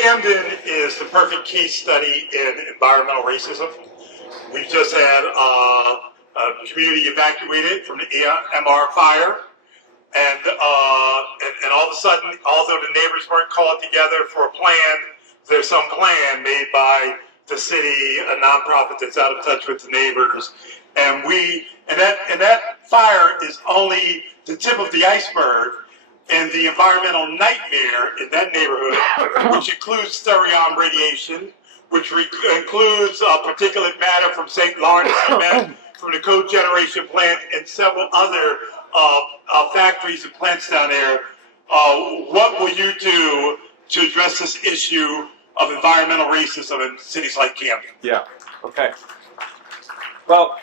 Camden is the perfect case study in environmental racism. We just had a community evacuated from the MR fire, and all of a sudden, although the neighbors weren't called together for a plan, there's some plan made by the city, a nonprofit that's out of touch with the neighbors, and that fire is only the tip of the iceberg. And the environmental nightmare in that neighborhood, which includes stereon radiation, which includes particulate matter from St. Lawrence cement, from the cogeneration plant, and several other factories and plants down there. What will you do to address this issue of environmental racism in cities like Camden? Yeah, okay. Well,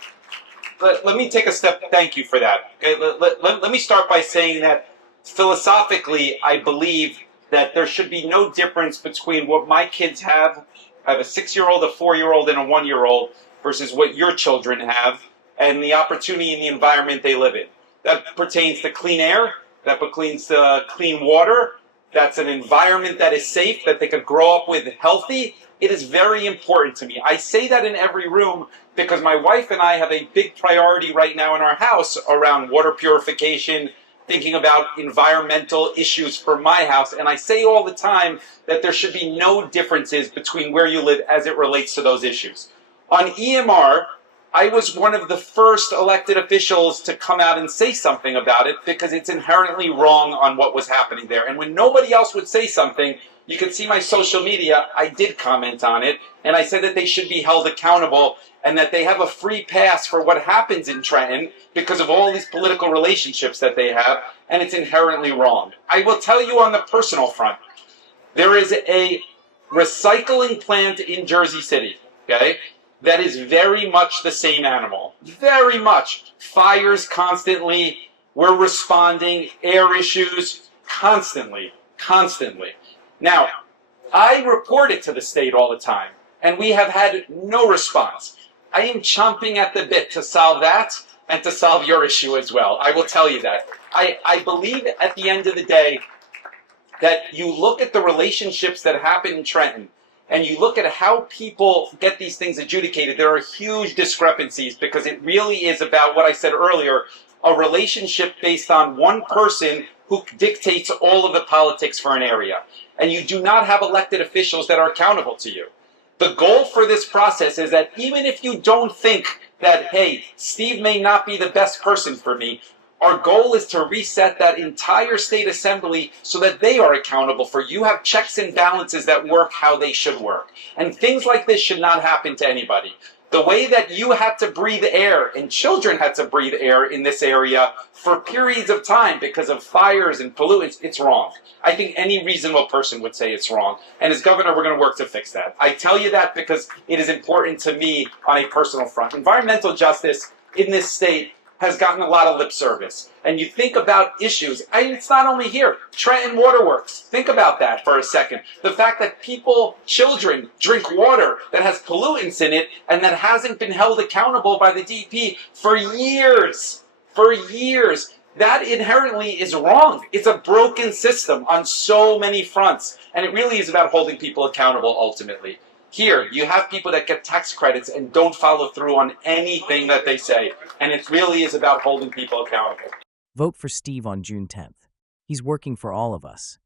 let me take a step. Thank you for that. Okay, let me start by saying that philosophically, I believe that there should be no difference between what my kids have. I have a 6-year-old, a 4-year-old, and a 1-year-old, versus what your children have and the opportunity in the environment they live in. That pertains to clean air, that pertains to clean water, that's an environment that is safe, that they could grow up with healthy. It is very important to me. I say that in every room because my wife and I have a big priority right now in our house around water purification, thinking about environmental issues for my house. And I say all the time that there should be no differences between where you live as it relates to those issues. On EMR, I was one of the first elected officials to come out and say something about it because it's inherently wrong on what was happening there. And when nobody else would say something, you can see my social media, I did comment on it, and I said that they should be held accountable and that they have a free pass for what happens in Trenton because of all these political relationships that they have, and it's inherently wrong. I will tell you on the personal front, there is a recycling plant in Jersey City, okay, that is very much the same animal. Very much. Fires constantly, we're responding, air issues, constantly. Now, I report it to the state all the time, and we have had no response. I am chomping at the bit to solve that and to solve your issue as well. I will tell you that. I believe at the end of the day that you look at the relationships that happen in Trenton and you look at how people get these things adjudicated, there are huge discrepancies because it really is about what I said earlier, a relationship based on one person who dictates all of the politics for an area. And you do not have elected officials that are accountable to you. The goal for this process is that even if you don't think that, hey, Steve may not be the best person for me, our goal is to reset that entire state assembly so that they are accountable for you have checks and balances that work how they should work. And things like this should not happen to anybody. The way that you had to breathe air and children had to breathe air in this area for periods of time because of fires and pollutants, it's wrong. I think any reasonable person would say it's wrong. And as governor, we're going to work to fix that. I tell you that because it is important to me on a personal front. Environmental justice in this state has gotten a lot of lip service. And you think about issues, and it's not only here, Trenton Waterworks, think about that for a second. The fact that children drink water that has pollutants in it and that hasn't been held accountable by the DEP for years, that inherently is wrong. It's a broken system on so many fronts. And it really is about holding people accountable ultimately. Here, you have people that get tax credits and don't follow through on anything that they say. And it really is about holding people accountable. Vote for Steve on June 10th. He's working for all of us.